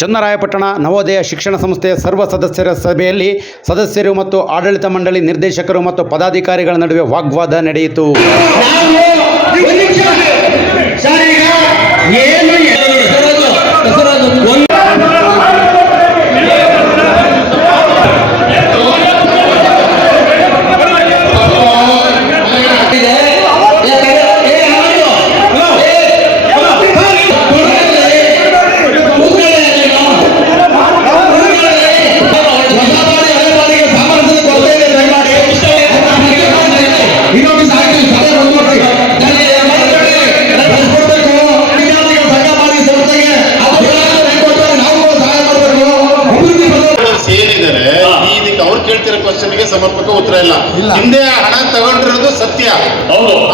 ಚನ್ನರಾಯಪಟ್ಟಣ ನವೋದಯ ಶಿಕ್ಷಣ ಸಂಸ್ಥೆಯ ಸರ್ವ ಸದಸ್ಯರ ಸಭೆಯಲ್ಲಿ ಸದಸ್ಯರು ಮತ್ತು ಆಡಳಿತ ಮಂಡಳಿ ನಿರ್ದೇಶಕರು ಮತ್ತು ಪದಾಧಿಕಾರಿಗಳ ನಡುವೆ ವಾಗ್ವಾದ ನಡೆಯಿತು. ಸಮರ್ಪಕ ಉತ್ತರ ಇಲ್ಲ. ಹಿಂದೆ ಹಣ ತಗೊಂಡಿರೋದು ಸತ್ಯ.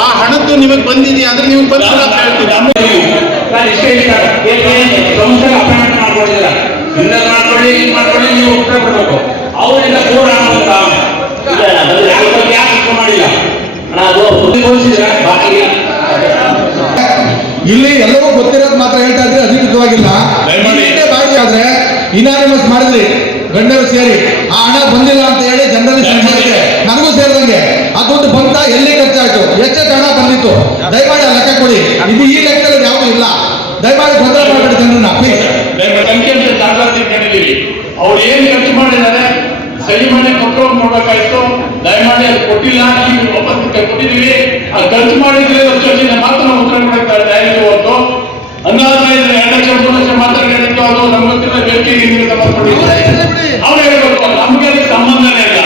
ಆ ಹಣದ್ದು ನಿಮಗೆ ಬಂದಿದೆಯಾ ಅಂದ್ರೆ ನೀವು ಬಂದಿಲ್ಲ ಅಂತ ಹೇಳ್ತೀರಾ? ನೀವು ಉತ್ತರ ಕೊಡಬೇಕು. ಅವರಿಂದ ಇಲ್ಲಿ ಎಲ್ಲವೂ ಗೊತ್ತಿರೋದು ಮಾತ್ರ ಹೇಳ್ತಾ ಇದ್ರೆ ಅಧಿಕೃತವಾಗಿಲ್ಲ. ಬಾಯಿ ಆದ್ರೆ ಇನಾನಿಮಸ್ ಮಾಡಿದ್ರಿ ಗಣ್ಯರು ಸೇರಿ ಆ ಹಣ ಬಂದಿಲ್ಲ ಅಂತ ಹೇಳಿ ಜನರಲ್ಲಿ ಸಂಖ್ಯೆ ನನಗೂ ಸೇರಿದಂಗೆ ಆ ದುಡ್ಡು ಬಂತ ಎಲ್ಲಿ ಖರ್ಚಾಯ್ತು, ಎಷ್ಟೆಷ್ಟು ಹಣ ಬಂದಿತ್ತು, ದಯಮಾಡಿ ಆ ಲೆಕ್ಕ ಕೊಡಿ. ಇದು ಈ ಲೆಕ್ಕದಲ್ಲಿ ಯಾವುದು ಇಲ್ಲ. ದಯಮಾಡಿ ಗೊಂದಲ ಮಾಡಬೇಡಿ ಜನರನ್ನ ಪ್ಲೀಸ್. ಅವ್ರು ಏನ್ ಖರ್ಚು ಮಾಡಿದ್ದಾರೆ ಸರಿ ಮಾಡಿ ಕೊಟ್ಟು ನೋಡ್ಬೇಕಾಯ್ತು. ದಯಮಾಡಿ ಅದು ಕೊಟ್ಟಿಲ್ಲ, ಈಗ ವಾಪಸ್ ಕೊಟ್ಟಿದ್ದೀವಿ. ಅದು ಖರ್ಚು ಮಾಡಿದ್ರೆ ಮಾತ್ರ ನಾವು ಉತ್ತರ ಕೊಡಕ್ಕೆ ತಯಾರಿಸಿ ಹೊತ್ತು ಅಂದಾಜ 2 ಲಕ್ಷ 3 ಲಕ್ಷ ಮಾತ್ರ ಹೇಳಿತ್ತು. ಅದು ನಮ್ಗೆ ಬೇಕೇ ಸಂಬಂಧಪಟ್ಟಿದ್ದಾರೆ. ಅವ್ರು ಹೇಳ್ಬೇಕು, ನಮ್ಗೆ ಅದಕ್ಕೆ ಸಂಬಂಧನೇ ಇಲ್ಲ.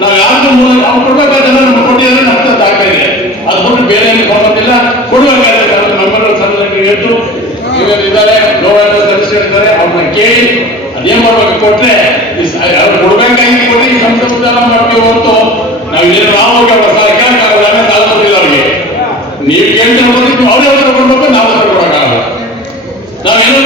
ನಾವು ಯಾರು ಅವ್ರು ಕೊಡ್ಬೇಕಾದ್ರೆ ನಮ್ಗೆ ಕೊಟ್ಟಿದ್ರೆ ನಮ್ಗೆ ಆಗ್ತಾ ಇದೆ. ಅದು ಬಿಟ್ಟು ಬೇರೆ ಏನು ಕೊಡೋದಿಲ್ಲ. ಕೊಡ್ಬೇಕಾದ್ರೆ ನಮ್ಮೆಲ್ಲರ ಸಂಘಟನೆ ಎದ್ದು ಇದ್ದಾರೆ, ಗೌರವ ಸದಸ್ಯರಿದ್ದಾರೆ, ಅವ್ರನ್ನ ಕೇಳಿ ಅದೇನ್ ಮಾಡ್ಬೇಕು ಕೊಟ್ರೆ ಅವ್ರು ಕೊಡ್ಬೇಕಾಗಿ ಕೊಟ್ಟು ಈ ಸಂಸ್ಥೆ ಉದ್ಧಾರ ಮಾಡ್ತೀವಿ ಹೊರತು ನಾವು ಏನು ನಾವು ಕೇಳಕ್ಕಾಗಲ್ಲ ಅವ್ರಿಗೆ. ನೀವು ಕೇಳ್ತಾ ಹೋಗಿ ಅವ್ರೇ ಉತ್ತರ ಕೊಡ್ಬೇಕು, ನಾವು ಉತ್ತರ ಕೊಡಕ್ಕಾಗಲ್ಲ. ನಾವೇನೋ